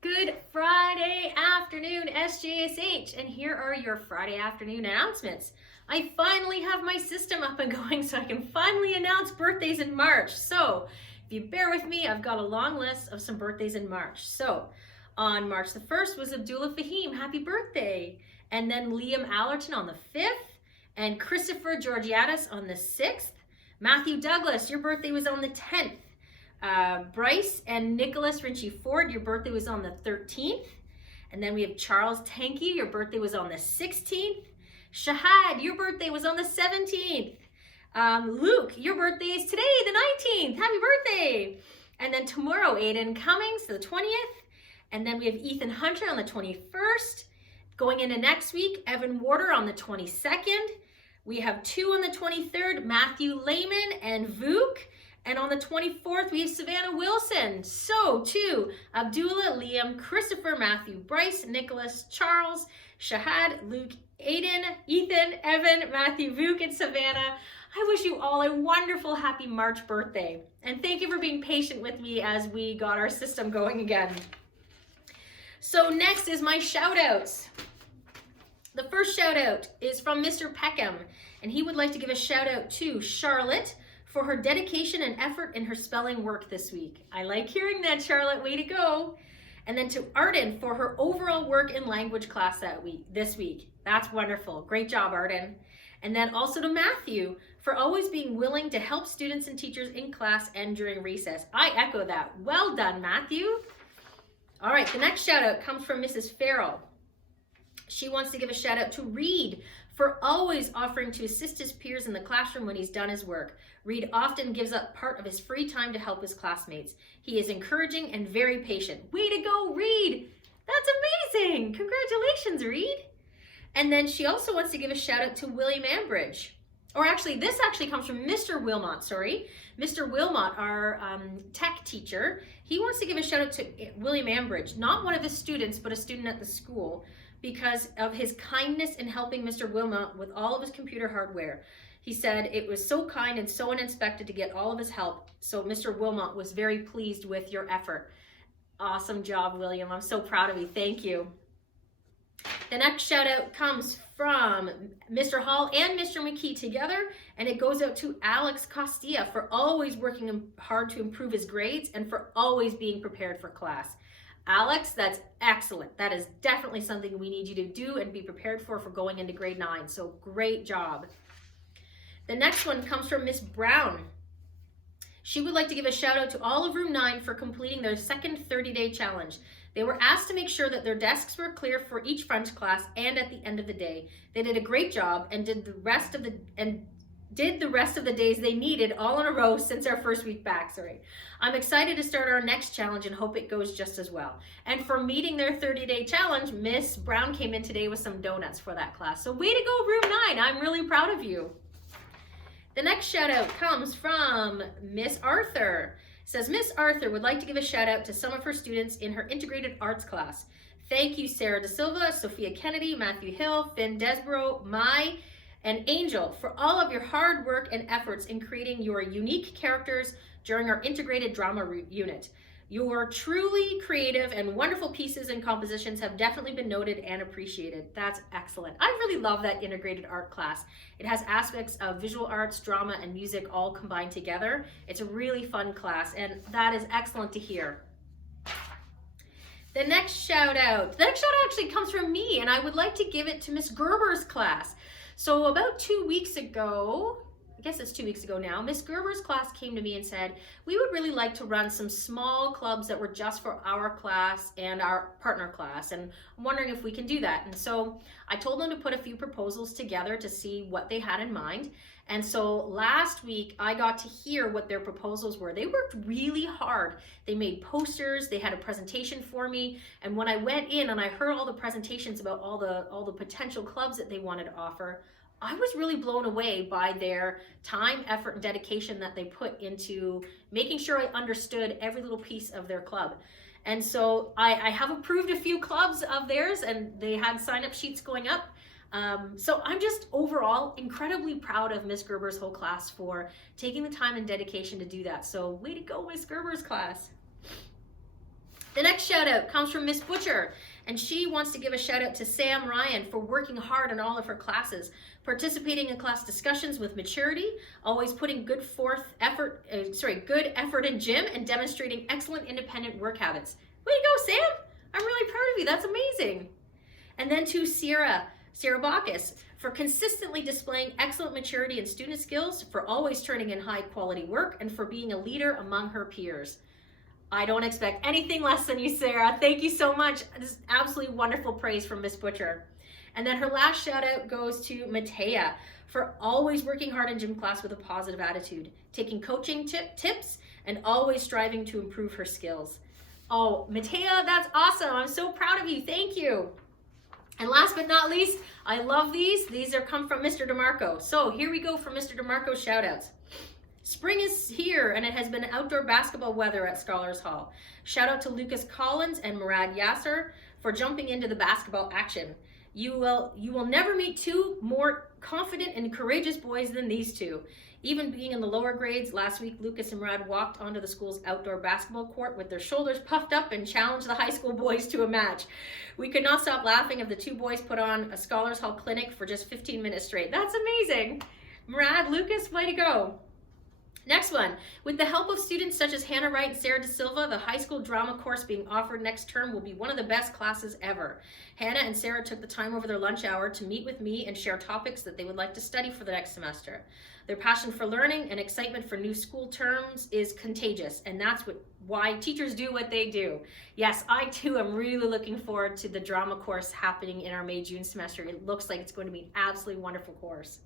Good Friday afternoon, SJSH, and here are your Friday afternoon announcements. I finally have my system up and going so I can finally announce birthdays in March. So, if you bear with me, I've got a long list of some birthdays in March. So, on March the 1st was Abdullah Fahim, happy birthday. And then Liam Allerton on the 5th, and Christopher Georgiadis on the 6th. Matthew Douglas, your birthday was on the 10th. Bryce and Nicholas Rinchie Ford, your birthday was on the 13th. And then we have Charles Tanky, your birthday was on the 16th. Shahad, your birthday was on the 17th. Luke, your birthday is today, the 19th. Happy birthday. And then tomorrow, Aiden Cummings, the 20th. And then we have Ethan Hunter on the 21st. Going into next week, Evan Warder on the 22nd. We have 2 on the 23rd, Matthew Lehman and Vuk. And on the 24th, we have Savannah Wilson. So, 2, Abdullah, Liam, Christopher, Matthew, Bryce, Nicholas, Charles, Shahad, Luke, Aiden, Ethan, Evan, Matthew, Vuk, and Savannah. I wish you all a wonderful, happy March birthday. And thank you for being patient with me as we got our system going again. So next is my shout-outs. The first shout-out is from Mr. Peckham, and he would like to give a shout-out to Charlotte for her dedication and effort in her spelling work this week. I like hearing that, Charlotte. Way to go. And then to Arden for her overall work in language class this week. That's wonderful. Great job, Arden. And then also to Matthew for always being willing to help students and teachers in class and during recess. I echo that. Well done, Matthew. All right, the next shout out comes from Mrs. Farrell. She wants to give a shout out to Reed for always offering to assist his peers in the classroom when he's done his work. Reed often gives up part of his free time to help his classmates. He is encouraging and very patient. Way to go, Reed! That's amazing! Congratulations, Reed! And then she also wants to give a shout out to William Ambridge. Or actually, this actually comes from Mr. Wilmot, sorry. Mr. Wilmot, our tech teacher, he wants to give a shout out to William Ambridge, not one of his students, but a student at the school, because of his kindness in helping Mr. Wilmot with all of his computer hardware. He said it was so kind and so unexpected to get all of his help. So Mr. Wilmot was very pleased with your effort. Awesome job, William. I'm so proud of you. Thank you. The next shout out comes from Mr. Hall and Mr. McKee together, and it goes out to Alex Costilla for always working hard to improve his grades and for always being prepared for class. Alex, that's excellent. That is definitely something we need you to do and be prepared for going into grade 9. So great job. The next one comes from Miss Brown. She would like to give a shout out to all of Room 9 for completing their second 30-day challenge. They were asked to make sure that their desks were clear for each French class and at the end of the day. They did a great job and did the rest of the days they needed all in a row since our first week back, I'm excited to start our next challenge and hope it goes just as well. And for meeting their 30-day challenge, Miss Brown came in today with some donuts for that class. So way to go, Room 9. I'm really proud of you. The next shout out comes from Miss Arthur. It says, Miss Arthur would like to give a shout out to some of her students in her integrated arts class. Thank you, Sarah Da Silva, Sophia Kennedy, Matthew Hill, Finn Desborough, Mai, and Angel for all of your hard work and efforts in creating your unique characters during our integrated drama unit. Your truly creative and wonderful pieces and compositions have definitely been noted and appreciated. That's excellent. I really love that integrated art class. It has aspects of visual arts, drama, and music all combined together. It's a really fun class, and that is excellent to hear. The next shout out actually comes from me, and I would like to give it to Miss Gerber's class. So about 2 weeks ago, I guess it's 2 weeks ago now, Miss Gerber's class came to me and said, we would really like to run some small clubs that were just for our class and our partner class, and I'm wondering if we can do that. And so I told them to put a few proposals together to see what they had in mind. And so last week I got to hear what their proposals were. They worked really hard. They made posters, they had a presentation for me, and when I went in and I heard all the presentations about all the potential clubs that they wanted to offer, I was really blown away by their time, effort, and dedication that they put into making sure I understood every little piece of their club. And so I have approved a few clubs of theirs, and they had sign-up sheets going up. So I'm just overall incredibly proud of Miss Gerber's whole class for taking the time and dedication to do that. So way to go, Miss Gerber's class. The next shout shout out comes from Miss Butcher, and she wants to give a shout out to Sam Ryan for working hard in all of her classes, participating in class discussions with maturity, always putting good effort in gym, and demonstrating excellent independent work habits. Way to go, Sam! I'm really proud of you. That's amazing. And then to Sierra Bacchus, for consistently displaying excellent maturity and student skills, for always turning in high quality work, and for being a leader among her peers. I don't expect anything less than you, Sarah. Thank you so much. This is absolutely wonderful praise from Miss Butcher. And then her last shout out goes to Matea for always working hard in gym class with a positive attitude, taking coaching tips, and always striving to improve her skills. Oh, Matea, that's awesome. I'm so proud of you. Thank you. And last but not least, I love these. These are come from Mr. Demarco. So here we go for Mr. Demarco's shout outs. Spring is here, and it has been outdoor basketball weather at Scholars Hall. Shout out to Lucas Collins and Murad Yasser for jumping into the basketball action. You will never meet two more confident and courageous boys than these two. Even being in the lower grades, last week Lucas and Murad walked onto the school's outdoor basketball court with their shoulders puffed up and challenged the high school boys to a match. We could not stop laughing as the two boys put on a Scholars Hall clinic for just 15 minutes straight. That's amazing. Murad, Lucas, way to go. Next one, with the help of students such as Hannah Wright and Sarah De Silva, the high school drama course being offered next term will be one of the best classes ever. Hannah and Sarah took the time over their lunch hour to meet with me and share topics that they would like to study for the next semester. Their passion for learning and excitement for new school terms is contagious, and that's why teachers do what they do. Yes, I too am really looking forward to the drama course happening in our May-June semester. It looks like it's going to be an absolutely wonderful course.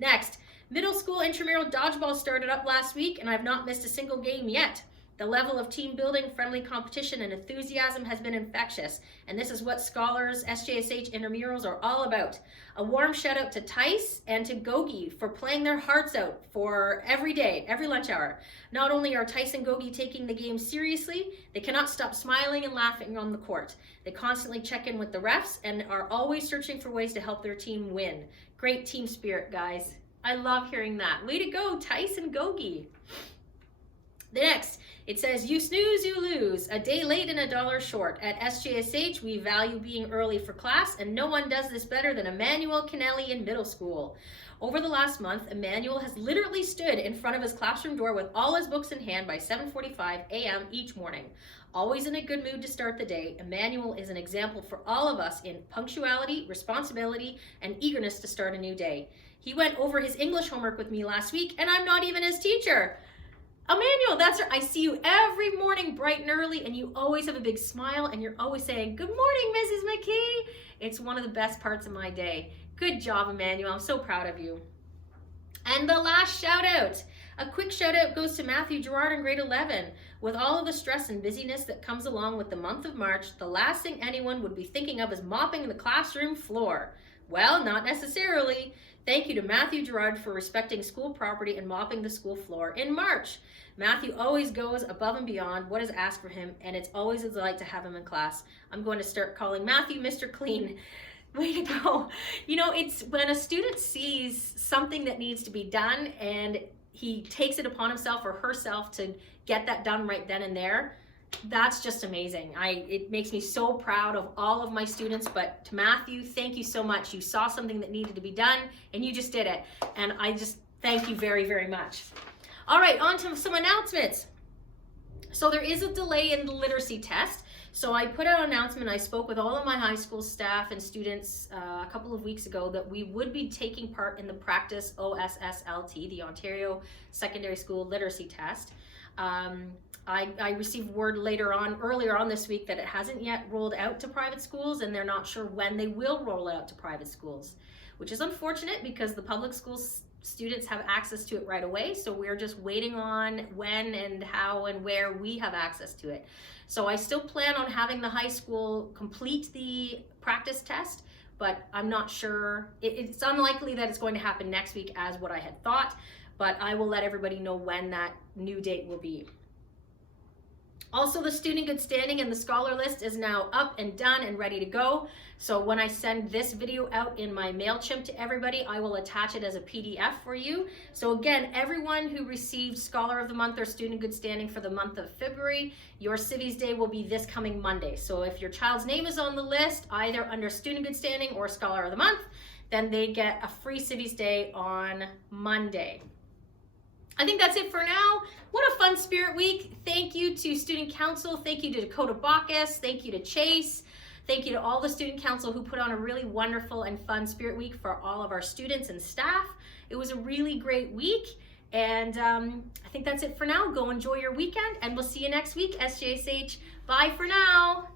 Next, middle school intramural dodgeball started up last week, and I've not missed a single game yet. The level of team building, friendly competition, and enthusiasm has been infectious, and this is what Scholars SJSH intramurals are all about. A warm shout out to Tice and to Gogi for playing their hearts out for every day, every lunch hour. Not only are Tice and Gogi taking the game seriously, they cannot stop smiling and laughing on the court. They constantly check in with the refs and are always searching for ways to help their team win. Great team spirit, guys. I love hearing that. Way to go, Tice and Gogi. The next, it says, you snooze, you lose. A day late and $1 short. At SJSH, we value being early for class, and no one does this better than Emmanuel Kennelly in middle school. Over the last month, Emmanuel has literally stood in front of his classroom door with all his books in hand by 7:45 a.m. each morning. Always in a good mood to start the day, Emmanuel is an example for all of us in punctuality, responsibility, and eagerness to start a new day. He went over his English homework with me last week, and I'm not even his teacher. Emmanuel, that's right. I see you every morning bright and early, and you always have a big smile, and you're always saying, good morning, Mrs. McKee. It's one of the best parts of my day. Good job, Emmanuel. I'm so proud of you. And the last shout out. A quick shout out goes to Matthew Gerard in grade 11. With all of the stress and busyness that comes along with the month of March, the last thing anyone would be thinking of is mopping the classroom floor. Well, not necessarily. Thank you to Matthew Gerard for respecting school property and mopping the school floor in March. Matthew always goes above and beyond what is asked for him, and it's always a delight to have him in class. I'm going to start calling Matthew Mr. Clean. Way to go. You know, it's when a student sees something that needs to be done and he takes it upon himself or herself to get that done right then and there, that's just amazing. It makes me so proud of all of my students. But to Matthew, thank you so much. You saw something that needed to be done and you just did it. And I just thank you very, very much. All right, on to some announcements. So there is a delay in the literacy test. So I put out an announcement. I spoke with all of my high school staff and students a couple of weeks ago that we would be taking part in the practice Osslt, the Ontario Secondary School Literacy Test. I received word earlier on this week that it hasn't yet rolled out to private schools, and they're not sure when they will roll it out to private schools, which is unfortunate because the public schools students have access to it right away. So we're just waiting on when and how and where we have access to it. So I still plan on having the high school complete the practice test, but I'm not sure. It's unlikely that it's going to happen next week as what I had thought, but I will let everybody know when that new date will be. Also, the student good standing and the scholar list is now up and done and ready to go. So when I send this video out in my MailChimp to everybody, I will attach it as a PDF for you. So again, everyone who received Scholar of the Month or Student Good Standing for the month of February, your CIVVIES Day will be this coming Monday. So if your child's name is on the list, either under Student Good Standing or Scholar of the Month, then they get a free CIVVIES Day on Monday. I think that's it for now. What a fun Spirit Week. Thank you to Student Council. Thank you to Dakota Bacchus. Thank you to Chase. Thank you to all the Student Council who put on a really wonderful and fun Spirit Week for all of our students and staff. It was a really great week. And I think that's it for now. Go enjoy your weekend and we'll see you next week, SJSH. Bye for now.